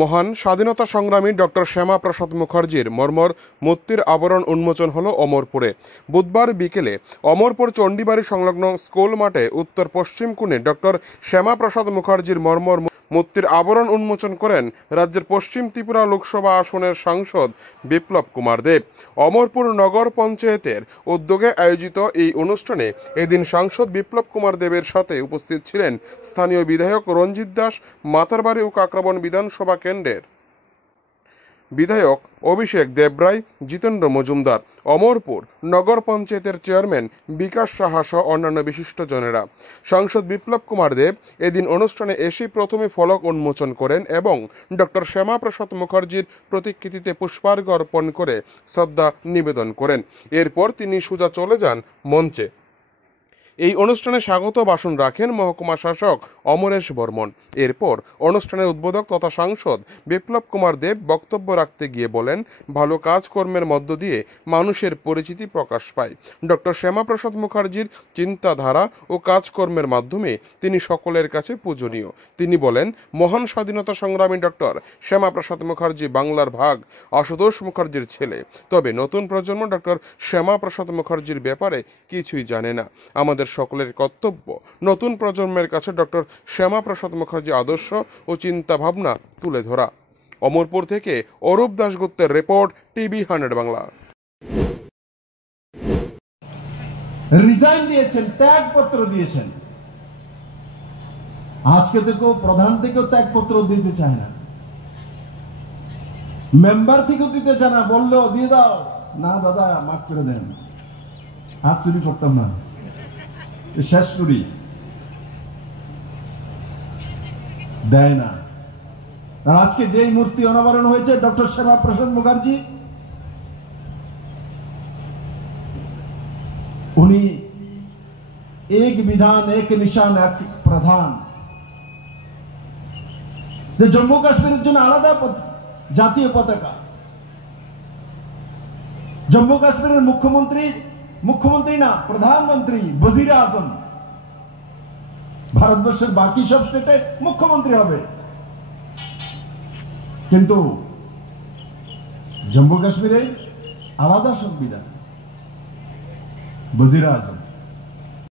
মহান স্বাধীনতা সংগ্রামী ডক্টর শ্যামাপ্রসাদ মুখার্জির মর্মর মূর্তির আবরণ উন্মোচন হলো অমরপুরে। বুধবার বিকেলে অমরপুর চণ্ডীবাড়ি সংলগ্ন স্কুল মাঠে উত্তর পশ্চিম কোণে ডক্টর শ্যামাপ্রসাদ মুখার্জির মর্মর মূর্তির আবরণ উন্মোচন করেন রাজ্যের পশ্চিম ত্রিপুরা লোকসভা আসনের সাংসদ বিপ্লব কুমার দেব। অমরপুর নগর পঞ্চায়েতের উদ্যোগে আয়োজিত এই অনুষ্ঠানে এদিন সাংসদ বিপ্লব কুমার দেবের সাথে উপস্থিত ছিলেন স্থানীয় বিধায়ক রঞ্জিত দাস, মাতারবাড়ি ও কাকরাবন বিধানসভা কেন্দ্রের বিধায়ক অভিষেক দেবরায়, জিতেন্দ্র মজুমদার, অমরপুর নগর পঞ্চায়েতের চেয়ারম্যান বিকাশ সাহা সহ অন্যান্য বিশিষ্টজনেরা। সাংসদ বিপ্লব কুমার দেব এদিন অনুষ্ঠানে এসে প্রথমে ফলক উন্মোচন করেন এবং ডক্টর শ্যামাপ্রসাদ মুখার্জির প্রতিকৃতিতে পুষ্পার্ঘ্য অর্পণ করে শ্রদ্ধা নিবেদন করেন। এরপর তিনি সোজা চলে যান মঞ্চে। এই অনুষ্ঠানে স্বাগত ভাষণ রাখেন মহকুমা শাসক অমরেশ বর্মন। এরপর অনুষ্ঠানের উদ্বোধক তথা সাংসদ বিপ্লব কুমার দেব বক্তব্য রাখতে গিয়ে বলেন, ভালো কাজকর্মের মধ্য দিয়ে মানুষের পরিচিতি প্রকাশ পায়। ডক্টর শ্যামাপ্রসাদ মুখার্জির চিন্তাধারা ও কাজকর্মের মাধ্যমে তিনি সকলের কাছে পূজনীয়। তিনি বলেন, মহান স্বাধীনতা সংগ্রামী ডক্টর শ্যামাপ্রসাদ মুখার্জি বাংলার ভাগ আশুতোষ মুখার্জির ছেলে। তবে নতুন প্রজন্ম ডক্টর শ্যামাপ্রসাদ মুখার্জির ব্যাপারে কিছুই জানে না। আমাদের সকলের কর্তব্য নতুন প্রজন্মের কাছে ডক্টর শ্যামাপ্রসাদ মুখার্জি আদর্শ ও চিন্তা ভাবনা তুলে ধরা। অমরপুর থেকে অরূপ দাশগুপ্তের রিপোর্ট, টিভি 100 বাংলা। রিজাইন দিয়েছেন, ত্যাগপত্র দিয়েছেন। আজকে থেকে প্রধান থেকেও ত্যাগপত্র দিতে চায় না, মেম্বার থেকেও দিতে চায় না। বললো দিয়ে দাও, না দাদা মাফ করে দেন, হাত চুরি করতাম না, শেষ চুরি দেয় না। আর আজকে যেই মূর্তি অনাবরণ হয়েছে ডক্টর শ্যামাপ্রসাদ মুখার্জি, উনি এক বিধান এক নিশান এক প্রধান। যে জম্মু কাশ্মীরের জন্য আলাদা জাতীয় পতাকা, জম্মু কাশ্মীরের মুখ্যমন্ত্রী না, প্রধানমন্ত্রী, ওজির আজম। ভারতবর্ষের বাকি সব স্টেটে মুখ্যমন্ত্রী হবে, কিন্তু জম্মু কাশ্মীরে আলাদা সংবিধান, ওজির আজম।